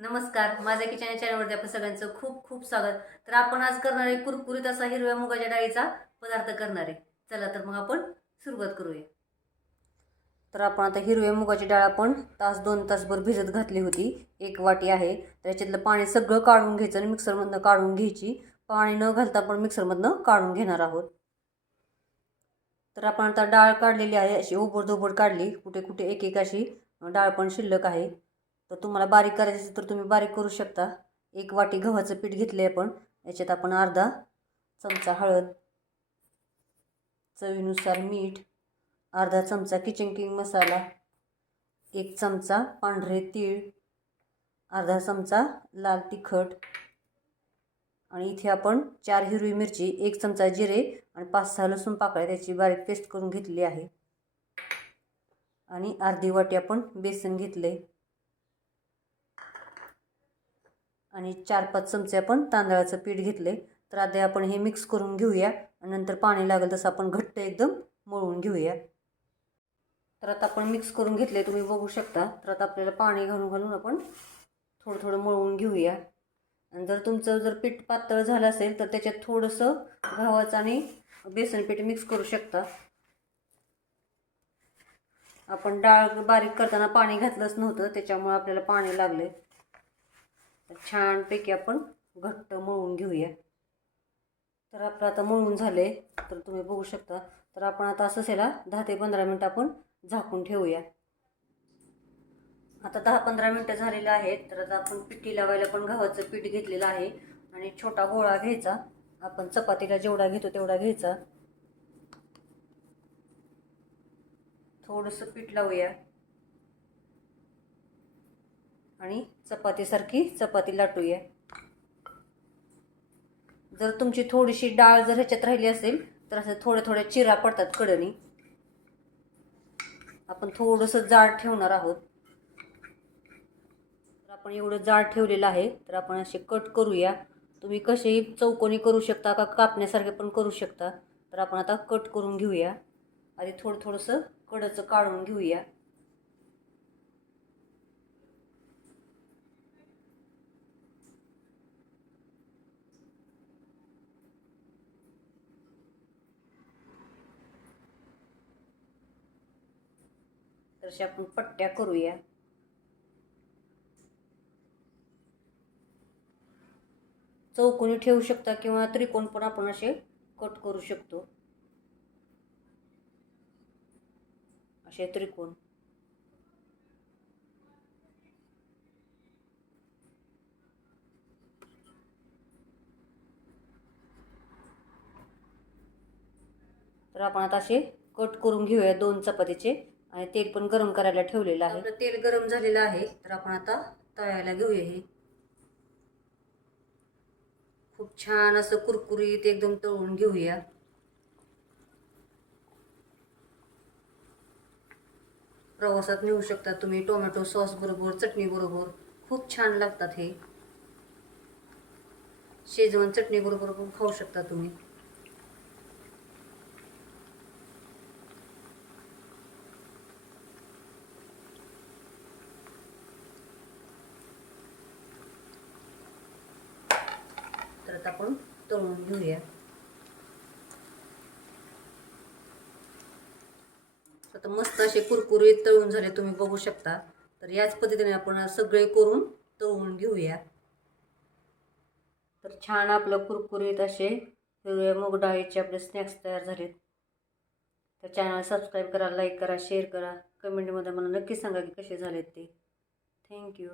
नमस्कार माझ्या किचन या चॅनलवरती आपण सगळ्यांचं खूप खूप स्वागत. तर आपण आज करणार आहे कुरकुरीत असा हिरव्या मुगाच्या डाळीचा पदार्थ करणार आहे. चला तर मग आपण सुरुवात करूया. तर आपण आता हिरव्या मुगाची डाळ आपण तास दोन तासभर भिजत घातली होती. एक वाटी आहे. त्याच्यातलं पाणी सगळं काढून घ्यायचं आणि मिक्सरमधनं काढून घ्यायची. पाणी न घालता आपण मिक्सरमधनं काढून घेणार आहोत. तर आपण आता डाळ काढलेली आहे. अशी उबड धोबड काढली. कुठे कुठे एक एक अशी डाळ पण शिल्लक आहे. तर तुम्हाला बारीक करायची असेल तर तुम्ही बारीक करू शकता. एक वाटी गव्हाचं पीठ घेतले आपण. याच्यात आपण अर्धा चमचा हळद चवीनुसार मीठ अर्धा चमचा किचन किंग मसाला एक चमचा पांढरे तीळ अर्धा चमचा लाल तिखट आणि इथे आपण चार हिरवी मिरची एक चमचा जिरे आणि पाच सहा लसूण पाकळ्या त्याची बारीक पेस्ट करून घेतली आहे. आणि अर्धी वाटी आपण बेसन घेतले आणि चार पाच चमचे आपण तांदळाचं पीठ घेतले तर आधी आपण हे मिक्स करून घेऊया आणि नंतर पाणी लागेल तसं आपण घट्ट एकदम मळून घेऊया. तर आता आपण मिक्स करून घेतले तुम्ही बघू शकता. तर आता आपल्याला पाणी घालून घालून आपण थोडं थोडं मळून घेऊया. आणि जर तुमचं जर पीठ पातळ झालं असेल तर त्याच्यात थोडंसं गव्हाचं आणि बेसन पीठ मिक्स करू शकता. आपण डाळ बारीक करताना पाणी घातलंच नव्हतं त्याच्यामुळे आपल्याला पाणी लागले छानपैकी आपण घट्ट मळून घेऊया. तर आपलं आता मळून झाले तर तुम्ही बघू शकता. तर आपण आता असंच याला दहा ते पंधरा मिनटं आपण झाकून ठेवूया. आता दहा पंधरा मिनटं झालेलं आहेत तर आता आपण पिठी लावायला पण गव्हाचं पीठ घेतलेलं आहे. आणि छोटा गोळा घ्यायचा. आपण चपातीला जेवढा घेतो तेवढा घ्यायचा. थोडंसं पीठ लावूया. आणि चपातीसारखी चपाती लाटूया. जर तुमची थोडीशी डाळ जर ह्याच्यात राहिली असेल तर असं थोड्या थोड्या चिरा पडतात कडनी. आपण थोडंसं जाड ठेवणार आहोत. तर आपण एवढं जाड ठेवलेलं आहे तर आपण असे कट करूया. तुम्ही कसेही चौकोनी करू शकता का कापण्यासारखे पण करू शकता. तर आपण आता कट करून घेऊया. आधी थोडं थोडंसं कडचं काढून घेऊया. तर अशा आपण पट्ट्या करूया. चौकोनी ठेवू शकता किंवा त्रिकोण पण आपण असे कट करू शकतो. असे त्रिकोण. तर आपण आता असे कट करून घेऊया दोन चपातीचे. आणि तेल पण गरम करायला ठेवलेलं आहे. आपलं तेल गरम झालेलं आहे तर आपण आता तळायला घेऊया हे. खूप छान असं कुरकुरीत एकदम तळून घेऊया. प्रवासात नेऊ शकता तुम्ही टोमॅटो सॉस बरोबर चटणी बरोबर. खूप छान लागतात हे. शेजवान चटणी बरोबर पण खाऊ शकता तुम्ही. तर आपण तळून घेऊया. आता मस्त असे कुरकुरीत तळून झाले तुम्ही बघू शकता. तर याच पद्धतीने आपण सगळे करून तळून घेऊया. तर छान आपलं कुरकुरीत असे हिरव्या मूग डाळीचे आपले स्नॅक्स तयार झालेत. तर चॅनल सबस्क्राईब करा लाईक करा शेअर करा. कमेंटमध्ये मला नक्की सांगा की कसे झालेत ते. थँक्यू